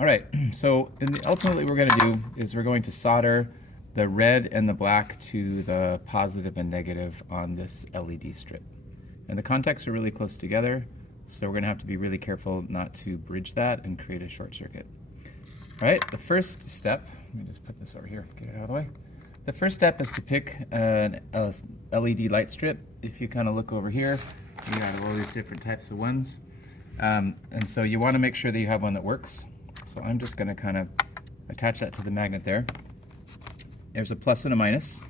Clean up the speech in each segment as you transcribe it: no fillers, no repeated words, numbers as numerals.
All right, so ultimately what we're going to do is we're going to solder the red and the black to the positive and negative on this LED strip. And the contacts are really close together, so we're going to have to be really careful not to bridge that and create a short circuit. All right, the first step, let me just put this over here, get it out of the way. The first step is to pick an LED light strip. If you kind of look over here, you got all these different types of ones. And so you want to make sure that you have one that works. So I'm just going to kind of attach that to the magnet there. There's a plus and a minus.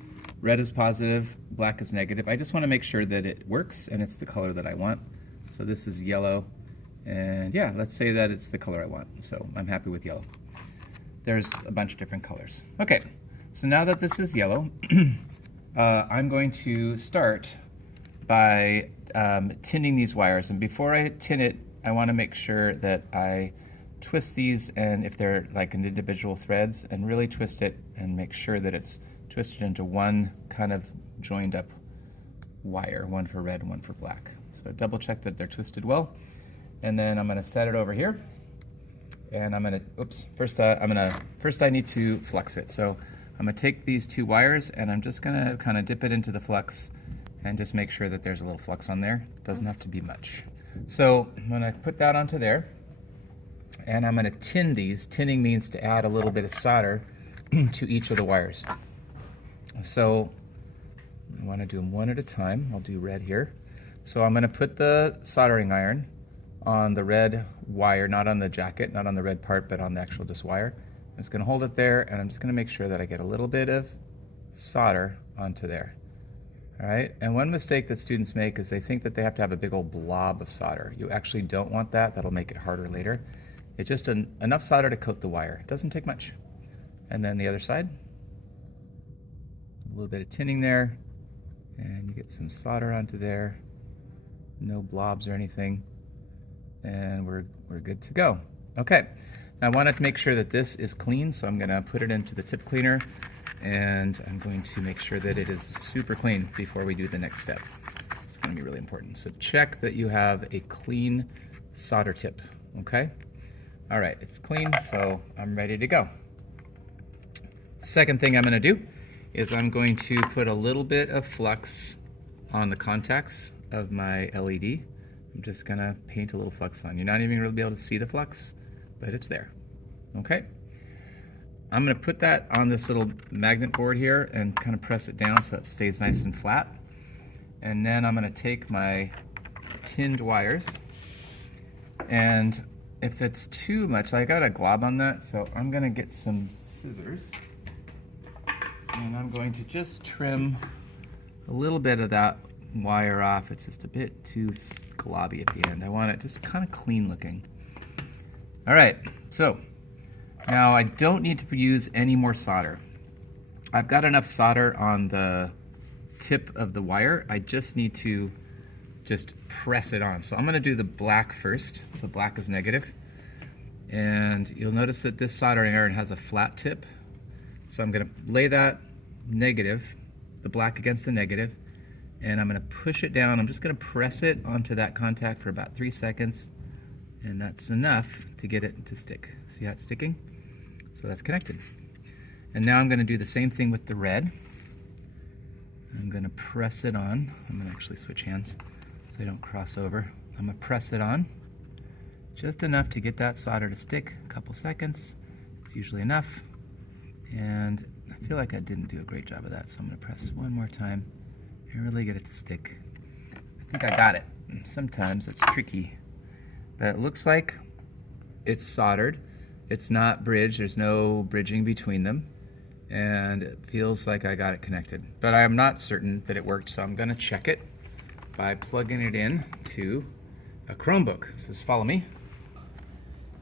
Red is positive, black is negative. I just want to make sure that it works and it's the color that I want. So this is yellow, and yeah, let's say that it's the color I want. So I'm happy with yellow. There's a bunch of different colors. Okay, so now that this is yellow, I'm going to start by tinning these wires. And before I tin it, I want to make sure that I twist these, and if they're like in individual threads, and really twist it and make sure that it's twisted into one kind of joined up wire, one for red and one for black. So double check that they're twisted well, and then I'm going to set it over here, and I'm going to, first I need to flux it. So I'm going to take these two wires and I'm just going to kind of dip it into the flux and just make sure that there's a little flux on there. It doesn't have to be much. So I'm going to put that onto there, and I'm going to tin these. Tinning means to add a little bit of solder to each of the wires. So I want to do them one at a time. I'll do red here. So I'm going to put the soldering iron on the red wire, not on the jacket, not on the red part, but on the actual just wire. I'm just going to hold it there, and I'm just going to make sure that I get a little bit of solder onto there. All right, and one mistake that students make is they think that they have to have a big old blob of solder. You actually don't want that. That'll make it harder later. It's just enough solder to coat the wire. It doesn't take much. And then the other side, a little bit of tinning there, and you get some solder onto there. No blobs or anything, and we're good to go. Okay, now I wanted to make sure that this is clean, so I'm going to put it into the tip cleaner, and I'm going to make sure that it is super clean before we do the next step. It's going to be really important. So check that you have a clean solder tip, okay? All right, it's clean, so I'm ready to go. Second thing I'm going to do is I'm going to put a little bit of flux on the contacts of my LED. I'm just going to paint a little flux on. You're not even going to be able to see the flux, but it's there. Okay. I'm going to put that on this little magnet board here and kind of press it down so it stays nice and flat. And then I'm going to take my tinned wires, and if it's too much, I got a glob on that, so I'm going to get some scissors, and I'm going to just trim a little bit of that wire off. It's just a bit too globby at the end. I want it just kind of clean looking. All right, so now I don't need to use any more solder. I've got enough solder on the tip of the wire. I just need to just press it on. So I'm going to do the black first. So black is negative. And you'll notice that this soldering iron has a flat tip. So I'm going to lay that negative, the black against the negative, and I'm going to push it down. I'm just going to press it onto that contact for about 3 seconds, and that's enough to get it to stick. See how it's sticking? So that's connected. And now I'm going to do the same thing with the red. I'm going to press it on. I'm going to actually switch hands so they don't cross over. I'm going to press it on just enough to get that solder to stick. A couple seconds. It's usually enough. And I feel like I didn't do a great job of that, so I'm going to press one more time and really get it to stick. I think I got it. Sometimes it's tricky, but it looks like it's soldered. It's not bridged. There's no bridging between them, and it feels like I got it connected. But I am not certain that it worked, so I'm going to check it by plugging it in to a Chromebook. So just follow me.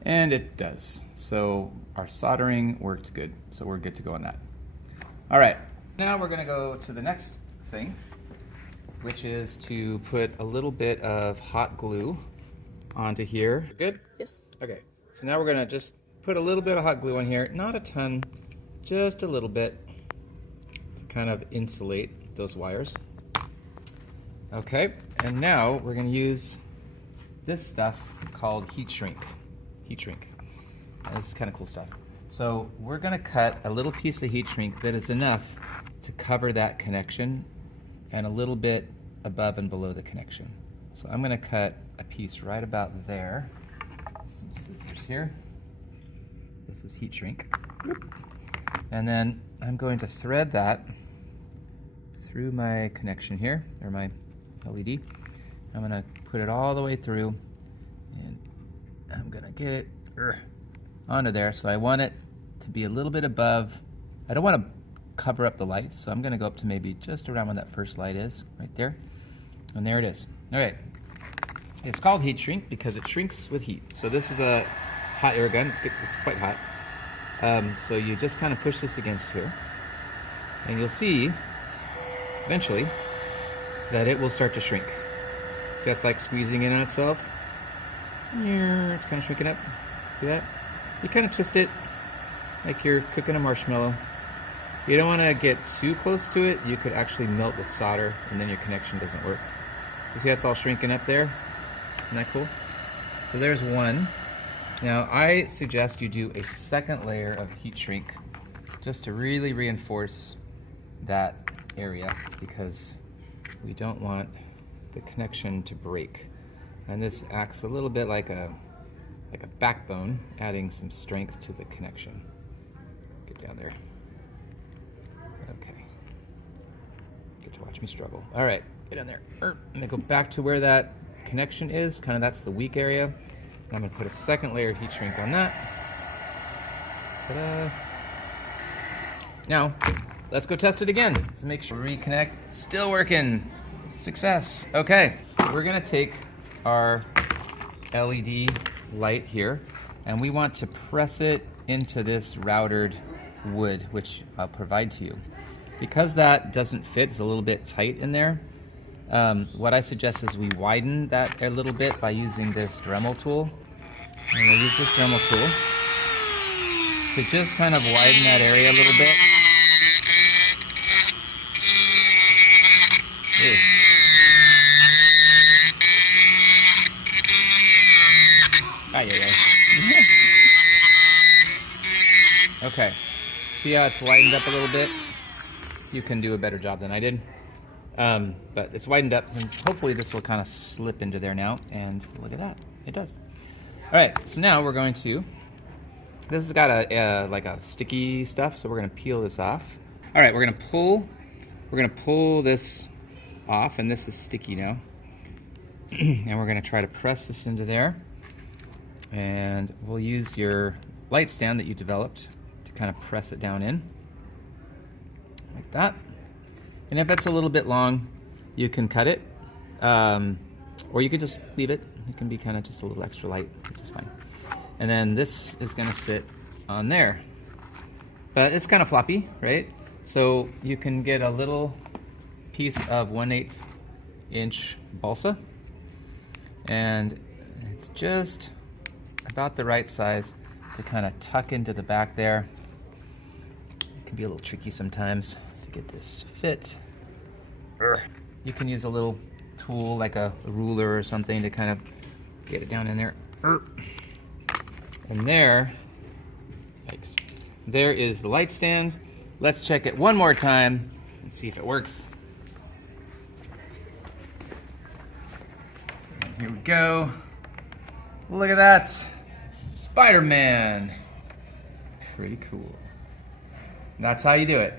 And it does. So our soldering worked good. So we're good to go on that. All right, now we're going to go to the next thing, which is to put a little bit of hot glue onto here. Good? Yes. Okay, so now we're going to just put a little bit of hot glue on here, not a ton, just a little bit to kind of insulate those wires. Okay, and now we're going to use this stuff called heat shrink. This is kind of cool stuff. So we're going to cut a little piece of heat shrink that is enough to cover that connection and a little bit above and below the connection. So I'm going to cut a piece right about there. Some scissors here. This is heat shrink. And then I'm going to thread that through my connection here, or my LED. I'm going to put it all the way through, and I'm going to get it onto there. So I want it to be a little bit above. I don't want to cover up the lights, so I'm going to go up to maybe just around where that first light is, right there. And there it is. All right. It's called heat shrink because it shrinks with heat. So this is a hot air gun. It's quite hot. So you just kind of push this against here, and you'll see eventually that it will start to shrink. See, that's like squeezing in on itself. It's kind of shrinking up. See that? You kind of twist it like you're cooking a marshmallow. You don't want to get too close to it. You could actually melt the solder, and then your connection doesn't work. So see how it's all shrinking up there? Isn't that cool? So there's one. Now I suggest you do a second layer of heat shrink just to really reinforce that area, because we don't want the connection to break. And this acts a little bit like a backbone, adding some strength to the connection. Get down there. Okay. Get to watch me struggle. All right, get down there. I'm gonna go back to where that connection is. Kind of that's the weak area. And I'm gonna put a second layer of heat shrink on that. Ta-da. Now, let's go test it again to make sure reconnect. Still working. Success. Okay, we're gonna take our LED light here, and we want to press it into this routered wood, which I'll provide to you. Because that doesn't fit, it's a little bit tight in there, what I suggest is we widen that a little bit by using this Dremel tool. And we'll use this Dremel tool to just kind of widen that area a little bit. Okay, see how it's widened up a little bit? You can do a better job than I did. But it's widened up, and hopefully this will kind of slip into there now, and look at that, it does. All right, so now we're going to, this has got like a sticky stuff, so we're gonna peel this off. All right, we're gonna pull this off, and this is sticky now. And we're gonna try to press this into there. And we'll use your light stand that you developed to kind of press it down in, like that. And if it's a little bit long, you can cut it, or you could just leave it. It can be kind of just a little extra light, which is fine. And then this is gonna sit on there. But it's kind of floppy, right? So you can get a little piece of 1/8 inch balsa, and it's just about the right size to kind of tuck into the back there. It can be a little tricky sometimes to get this to fit. You can use a little tool like a ruler or something to kind of get it down in there. And there, yikes, there is the light stand. Let's check it one more time and see if it works. And here we go. Look at that. Spider-Man. Pretty cool. That's how you do it.